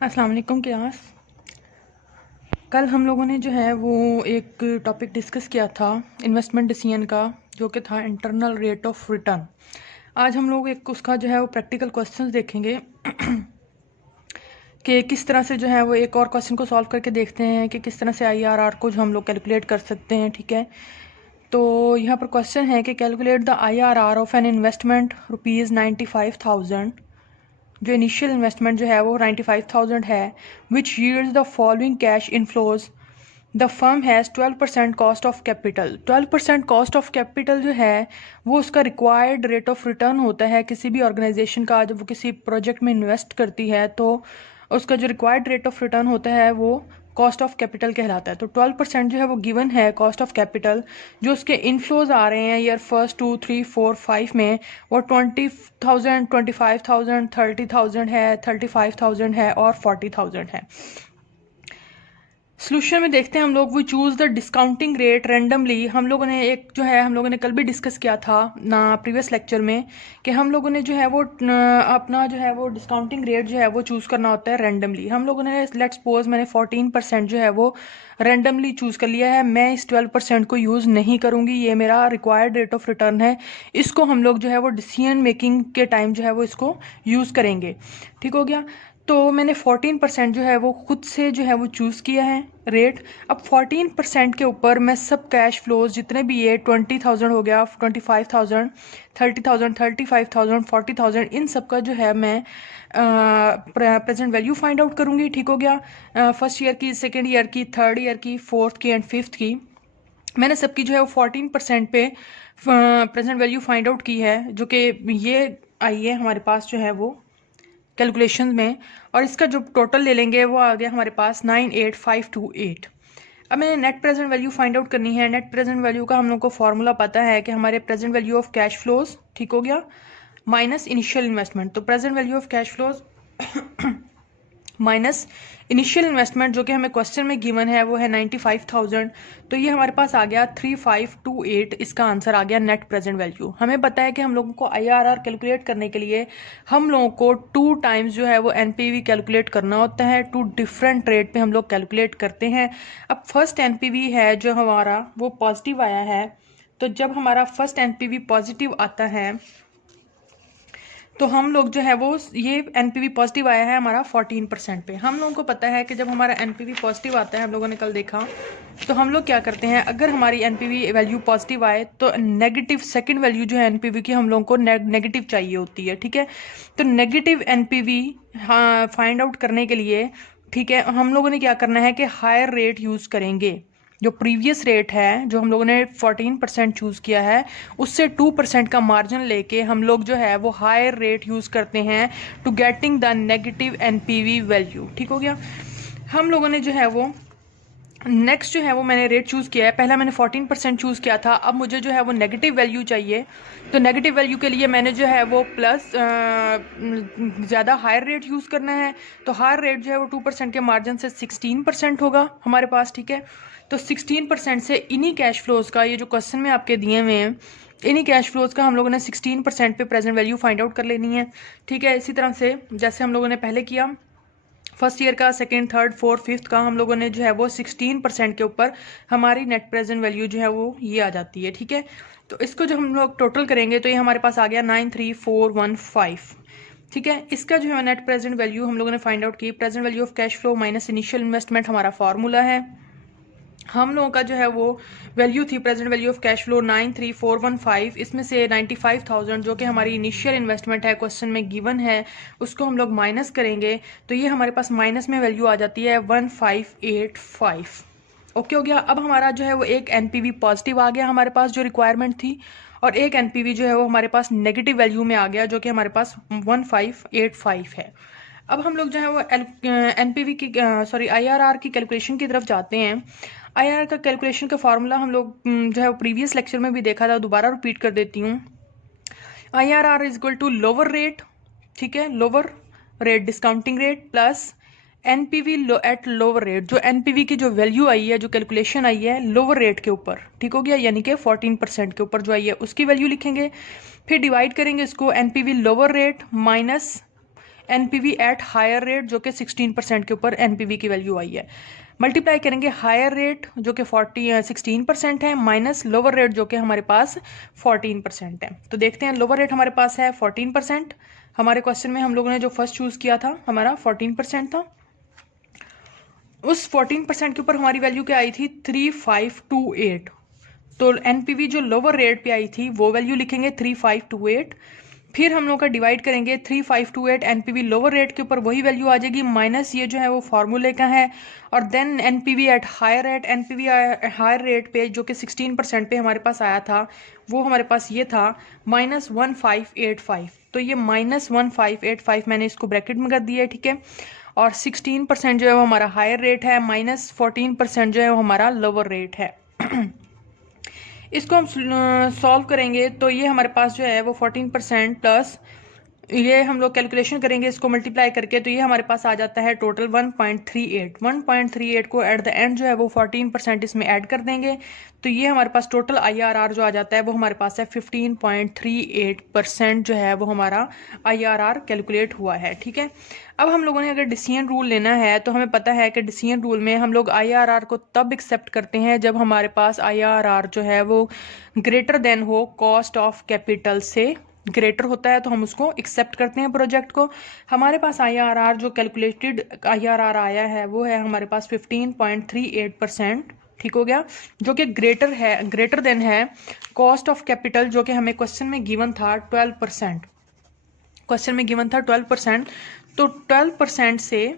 अस्सलाम वालेकुम क्लास। कल हम लोगों ने जो है वो एक टॉपिक डिस्कस किया था इन्वेस्टमेंट डिसीजन का, जो कि था इंटरनल रेट ऑफ रिटर्न। आज हम लोग एक उसका जो है वो प्रैक्टिकल क्वेश्चंस देखेंगे कि किस तरह से जो है वो एक और क्वेश्चन को सॉल्व करके देखते हैं कि किस तरह से आईआरआर को जो हम लोग कैलकुलेट कर सकते हैं। ठीक है, तो यहाँ पर क्वेश्चन है कि calculate the IRR of an investment ₹95,000। जो इनिशियल इन्वेस्टमेंट जो है वो 95,000 है, which yields the following cash inflows. The firm has 12% cost of capital. 12% cost of capital जो है वो उसका रिक्वायर्ड रेट ऑफ रिटर्न होता है किसी भी ऑर्गेनाइजेशन का। जब वो किसी प्रोजेक्ट में इन्वेस्ट करती है तो उसका जो रिक्वायर्ड रेट ऑफ रिटर्न होता है वो कॉस्ट ऑफ कैपिटल कहलाता है। तो 12% जो है वो गिवन है कॉस्ट ऑफ कैपिटल। जो उसके इनफ्लोज आ रहे हैं ईयर फर्स्ट 2, 3, 4, 5 में, वो 20,000, 25,000, 30,000 है, 35,000 है और 40,000 है। सोल्यूशन में देखते हैं हम लोग। We choose the discounting rate randomly. हम लोगों ने एक जो है हम लोगों ने कल भी डिस्कस किया था ना प्रीवियस लेक्चर में कि हम लोगों ने जो है वो अपना जो है वो डिस्काउंटिंग रेट जो है वो चूज़ करना होता है रेंडमली। हम लोगों ने लेट्स सपोज मैंने 14% जो है वो रेंडमली चूज़ कर लिया है। मैं इस 12% को यूज़ नहीं करूँगी, ये मेरा रिक्वायर्ड रेट ऑफ रिटर्न है। इसको हम लोग जो है वो डिसीजन मेकिंग के टाइम जो है वो इसको यूज़ करेंगे। ठीक हो गया। तो मैंने 14% जो है वो खुद से जो है वो चूज़ किया है रेट। अब 14% के ऊपर मैं सब कैश फ्लोज जितने भी ये 20,000 हो गया, 25,000, 30,000, 35,000, 40,000, इन सब का जो है मैं प्रेजेंट वैल्यू फाइंड आउट करूँगी। ठीक हो गया। फर्स्ट ईयर की, सेकेंड ईयर की, थर्ड ईयर की, फोर्थ की एंड फिफ्थ की मैंने सबकी जो है वो 14% पे प्रेजेंट वैल्यू फाइंड आउट की है, जो कि ये आई है हमारे पास जो है वो कैलकुलेशन में। और इसका जो टोटल ले लेंगे वो आ गया हमारे पास 98,528। अब मैंने net present value find out करनी है। नेट प्रेजेंट वैल्यू का हम लोग को फॉर्मूला पता है कि हमारे present value of cash flows, ठीक हो गया, माइनस इनिशियल इन्वेस्टमेंट। तो present value of cash flows minus initial investment जो कि हमें क्वेश्चन में गिवन है वो है 95,000। तो ये हमारे पास आ गया 3528। इसका आंसर आ गया नेट प्रेजेंट वैल्यू। हमें पता है कि हम लोगों को आईआरआर कैलकुलेट करने के लिए हम लोगों को 2 टाइम्स जो है वो एनपीवी कैलकुलेट करना होता है। 2 डिफरेंट रेट पे हम लोग कैलकुलेट करते हैं। अब फर्स्ट एनपीवी है जो हमारा वो पॉजिटिव आया है। तो जब हमारा फर्स्ट एनपीवी पॉजिटिव आता है तो हम लोग जो है वो ये एनपीवी पॉजिटिव आया है हमारा 14% पे। हम लोगों को पता है कि जब हमारा एनपीवी पॉजिटिव आता है, हम लोगों ने कल देखा, तो हम लोग क्या करते हैं, अगर हमारी एनपीवी वैल्यू पॉजिटिव आए तो नेगेटिव सेकंड वैल्यू जो है एनपीवी की हम लोगों को नेगेटिव चाहिए होती है। ठीक है, तो नेगेटिव एनपीवी हाँ फाइंड आउट करने के लिए, ठीक है, हम लोगों ने क्या करना है कि हायर रेट यूज़ करेंगे। जो प्रीवियस रेट है जो हम लोगों ने 14% चूज़ किया है, उससे 2% का मार्जिन लेके हम लोग जो है वो हायर रेट यूज़ करते हैं to getting the negative NPV value. ठीक हो गया। हम लोगों ने जो है वो नेक्स्ट जो है वो मैंने रेट चूज़ किया है। पहला मैंने 14% चूज़ किया था, अब मुझे जो है वो नेगेटिव वैल्यू चाहिए। तो नेगेटिव वैल्यू के लिए मैंने जो है वो प्लस ज़्यादा हायर रेट यूज़ करना है। तो हायर रेट जो है वो 2% के मार्जिन से 16% होगा हमारे पास। ठीक है, तो 16% से इन्हीं कैश फ्लोज का, ये जो क्वेश्चन में आपके दिए हुए हैं, इन्हीं कैश फ्लोज का हम लोगों ने 16% पे प्रेजेंट वैल्यू फाइंड आउट कर लेनी है। ठीक है, इसी तरह से जैसे हम लोगों ने पहले किया, फर्स्ट ईयर का, सेकेंड, थर्ड, फोर्थ, फिफ्थ का, हम लोगों ने जो है वो 16% के ऊपर हमारी नेट प्रेजेंट वैल्यू जो है वो ये आ जाती है। ठीक है, तो इसको जब हम लोग टोटल करेंगे तो ये हमारे पास आ गया 93,415। ठीक है, इसका जो है नेट प्रेजेंट वैल्यू हम लोगों ने फाइंड आउट की। Present value of cash flow minus initial investment हमारा फॉर्मूला है। हम लोगों का जो है वो वैल्यू थी present value of cash flow 93,415। इसमें से 95,000 जो कि हमारी इनिशियल इन्वेस्टमेंट है, क्वेश्चन में गिवन है, उसको हम लोग माइनस करेंगे तो ये हमारे पास माइनस में वैल्यू आ जाती है 1585। ओके हो गया। अब हमारा जो है वो एक एनपीवी पॉजिटिव आ गया हमारे पास जो रिक्वायरमेंट थी, और एक एनपीवी जो है वो हमारे पास नेगेटिव वैल्यू में आ गया जो कि हमारे पास 1585 है। अब हम लोग जो है वो एनपीवी की सॉरी आईआरआर की कैलकुलेशन की तरफ जाते हैं। आईआरआर का कैलकुलेशन का फार्मूला हम लोग जो है वो प्रीवियस लेक्चर में भी देखा था, दोबारा रिपीट कर देती हूँ। IRR is equal to lower rate, ठीक है, lower rate discounting rate plus NPV at lower rate. जो एनपीवी की जो वैल्यू आई है, जो कैलकुलेशन आई है लोअर रेट के ऊपर, ठीक हो गया, यानी कि 14% के ऊपर जो आई है उसकी वैल्यू लिखेंगे। फिर डिवाइड करेंगे इसको NPV lower rate minus NPV at higher rate जो कि 16% के ऊपर एनपीवी की वैल्यू आई है, मल्टीप्लाई करेंगे हायर रेट जो कि 16% है माइनस लोअर रेट जो कि हमारे पास 14% है। तो देखते हैं, लोअर रेट हमारे पास है 14%। हमारे क्वेश्चन में हम लोगों ने जो फर्स्ट चूज किया था हमारा 14% था। उस 14% के ऊपर हमारी वैल्यू क्या आई थी 3528। तो एनपीवी जो लोअर रेट पे आई थी वो वैल्यू लिखेंगे 3528, फिर हम लोग का डिवाइड करेंगे 3528 एनपीवी लोअर रेट के ऊपर वही वैल्यू आ जाएगी माइनस ये जो है वो फार्मूले का है, और then NPV at higher rate, NPV higher rate पे जो कि 16% पे हमारे पास आया था वो हमारे पास ये था -1585। तो ये -1585 मैंने इसको ब्रैकेट में कर दिया है, ठीक है। और 16% जो है वो हमारा हायर रेट है माइनस 14% जो है वो हमारा लोअर रेट है। इसको हम सॉल्व करेंगे तो ये हमारे पास जो है वो 14% प्लस ये हम लोग कैलकुलेशन करेंगे इसको मल्टीप्लाई करके, तो ये हमारे पास आ जाता है टोटल 1.38 को एट द एंड जो है वो 14% इसमें ऐड कर देंगे, तो ये हमारे पास टोटल IRR जो आ जाता है वो हमारे पास है 15.38% जो है वो हमारा IRR कैलकुलेट हुआ है, ठीक है। अब हम लोगों ने अगर डिसीजन रूल लेना है तो हमें पता है कि डिसीजन रूल में हम लोग IRR को तब एक्सेप्ट करते हैं जब हमारे पास IRR जो है वो ग्रेटर देन हो कॉस्ट ऑफ कैपिटल से, ग्रेटर होता है तो हम उसको एक्सेप्ट करते हैं प्रोजेक्ट को। हमारे पास IRR जो कैलकुलेटेड IRR आया है वो है हमारे पास 15.38%, ठीक हो गया, जो कि ग्रेटर देन है कॉस्ट ऑफ कैपिटल जो कि हमें क्वेश्चन में गिवन था 12%। क्वेश्चन में गिवन था 12%, तो 12% से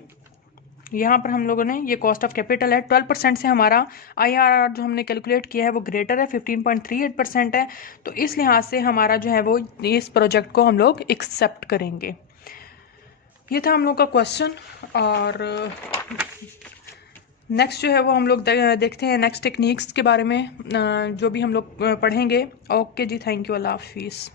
यहाँ पर हम लोगों ने ये कॉस्ट ऑफ कैपिटल है 12% से हमारा IRR जो हमने कैलकुलेट किया है वो ग्रेटर है 15.38% है, तो इस लिहाज से हमारा जो है वो इस प्रोजेक्ट को हम लोग एक्सेप्ट करेंगे। ये था हम लोग का क्वेश्चन, और नेक्स्ट जो है वो हम लोग देखते हैं नेक्स्ट टेक्निक्स के बारे में जो भी हम लोग पढ़ेंगे। ओके जी, थैंक यू, अल्लाह हाफिज़।